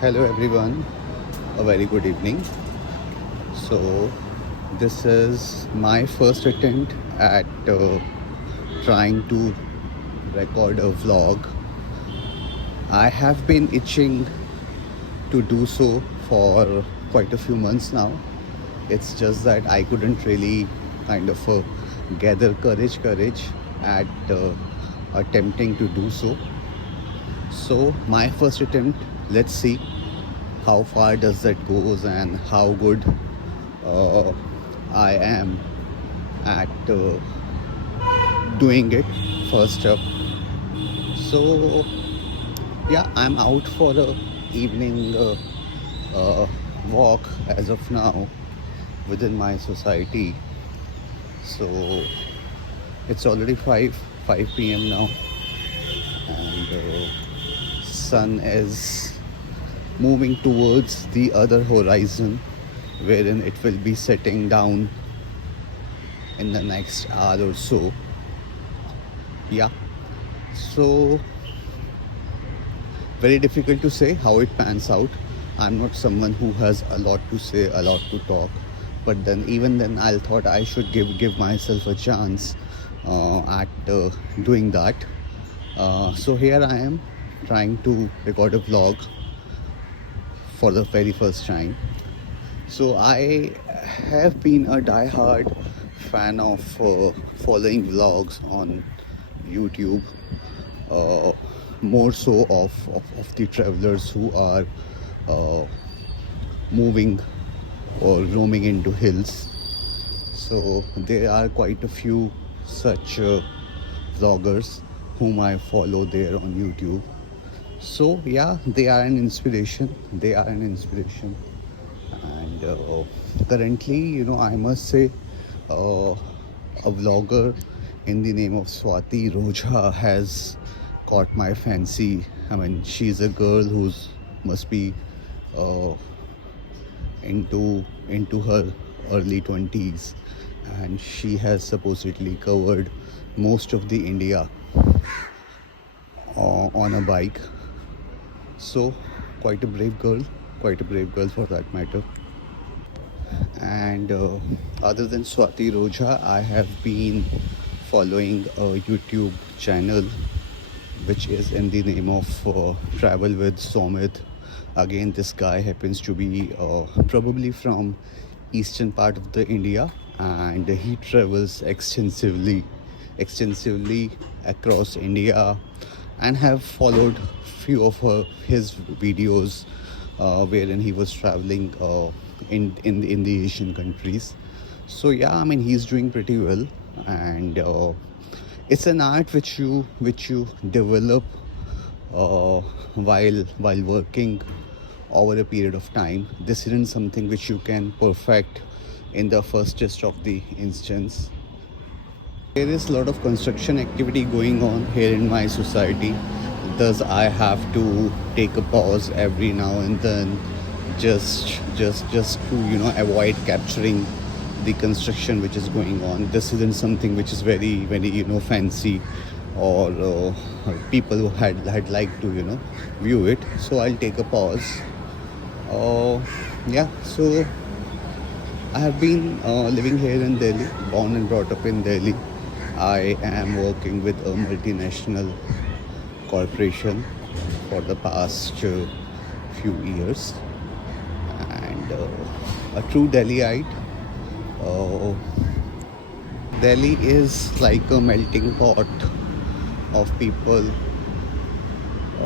Hello everyone, a very good evening. So, this is my first attempt at trying to record a vlog. I have been itching to do so for quite a few months now. It's just that I couldn't really kind of gather courage at attempting to do so. So, my first attempt, let's see how far does that goes and how good uh, I am at doing it first up. So yeah, I'm out for a evening uh, walk as of now within my society. So it's already 5 p.m. now, and sun is moving towards the other horizon, wherein it will be setting down in the next hour or so. Yeah, so very difficult to say how it pans out. I'm not someone who has a lot to say, a lot to talk, but then even then I thought I should give myself a chance at doing that. So here I am trying to record a vlog for the very first time. So I have been a die-hard fan of following vlogs on YouTube, uh, more so of the travelers who are uh, moving or roaming into hills. So there are quite a few such vloggers whom I follow there on YouTube. So yeah, they are an inspiration. They are an inspiration. And currently, I must say, a vlogger in the name of Swati Roja has caught my fancy. I mean, she's a girl who's must be uh, into her early 20s, and she has supposedly covered most of the India on a bike. So quite a brave girl for that matter. And other than Swati Roja, I have been following a YouTube channel which is in the name of Travel with Somit. Again, this guy happens to be probably from eastern part of the India, and he travels extensively across India, and have followed few of his videos wherein he was traveling in the Asian countries. So yeah, I mean he's doing pretty well, and it's an art which you develop while working over a period of time. This isn't something which you can perfect in the firstest of the instance. There is a lot of construction activity going on here in my society. Thus, I have to take a pause every now and then, just to avoid capturing the construction which is going on. This isn't something which is very fancy, or people who had liked to view it. So I'll take a pause. Yeah. So I have been living here in Delhi, born and brought up in Delhi. I am working with a multinational corporation for the past few years, and a true Delhiite. Uh, Delhi is like a melting pot of people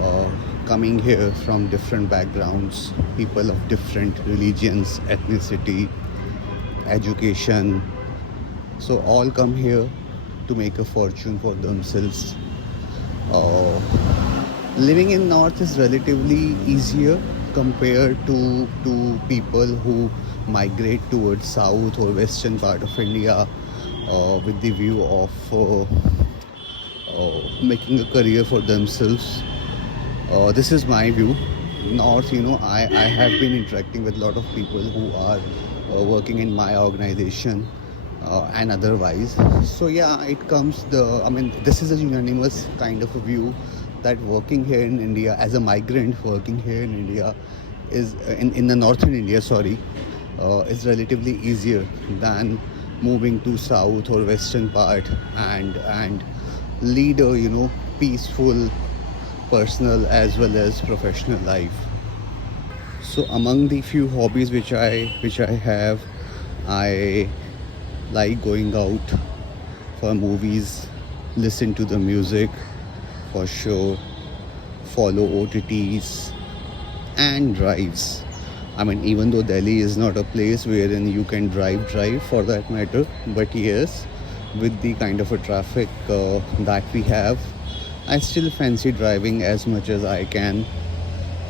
uh, coming here from different backgrounds, people of different religions, ethnicity, education. So all come here to make a fortune for themselves. Uh, Living in North is relatively easier compared to people who migrate towards South or Western part of India with the view of making a career for themselves. This is my view. North, I have been interacting with a lot of people who are working in my organization and otherwise. So yeah, it comes I mean, this is a unanimous kind of a view that working here in India as a migrant working here in India is in the northern India, sorry, is relatively easier than moving to south or western part and lead a peaceful personal as well as professional life. So among the few hobbies which I have, I like going out for movies, listen to the music for sure, follow OTTs and drives. I mean, even though Delhi is not a place wherein you can drive for that matter, but yes, with the kind of a traffic that we have, I still fancy driving as much as I can.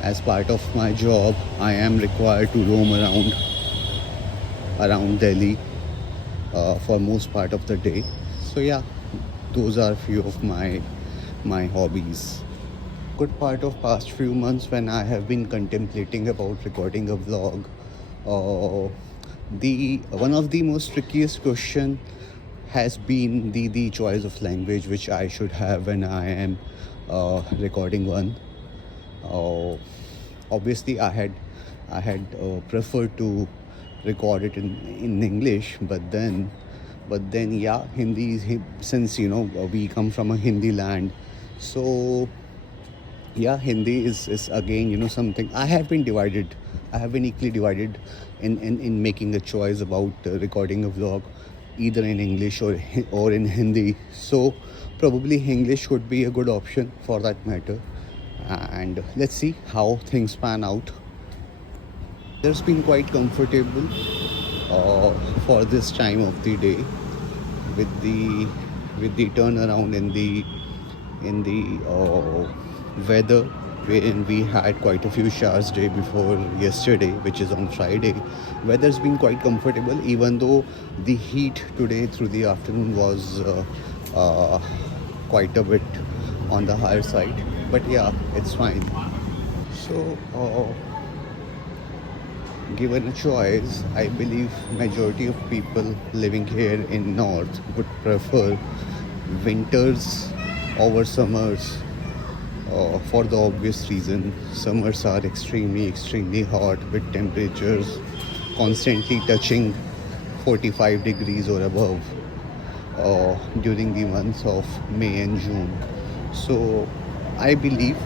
As part of my job, I am required to roam around Delhi for most part of the day. So yeah, those are few of my hobbies. Good part of past few months when I have been contemplating about recording a vlog, the one of the most trickiest question has been the choice of language which I should have when I am recording one. Uh, Obviously, I had preferred to record it in English, but then yeah, Hindi is since we come from a Hindi land, so yeah, Hindi is again something I have been divided. I have been equally divided in making a choice about recording a vlog either in English or in Hindi. So probably English would be a good option for that matter, and let's see how things pan out. There's been quite comfortable for this time of the day with the turnaround in the weather, wherein we had quite a few showers day before yesterday, which is on Friday. Weather's been quite comfortable, even though the heat today through the afternoon was uh, quite a bit on the higher side, but yeah, it's fine. So given a choice, I believe majority of people living here in north would prefer winters over summers, for the obvious reason. Summers are extremely hot with temperatures constantly touching 45 degrees or above during the months of May and June. So I believe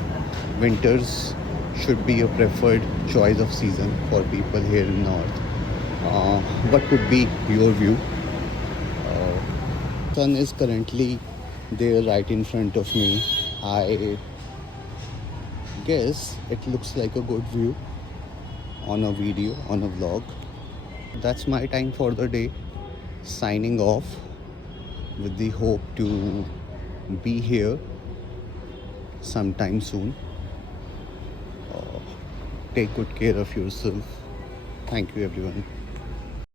winters should be a preferred choice of season for people here in north. What would be your view? Sun is currently there right in front of me. I guess it looks like a good view on a video, on a vlog. That's my time for the day. Signing off with the hope to be here sometime soon. Take good care of yourself. Thank you, everyone.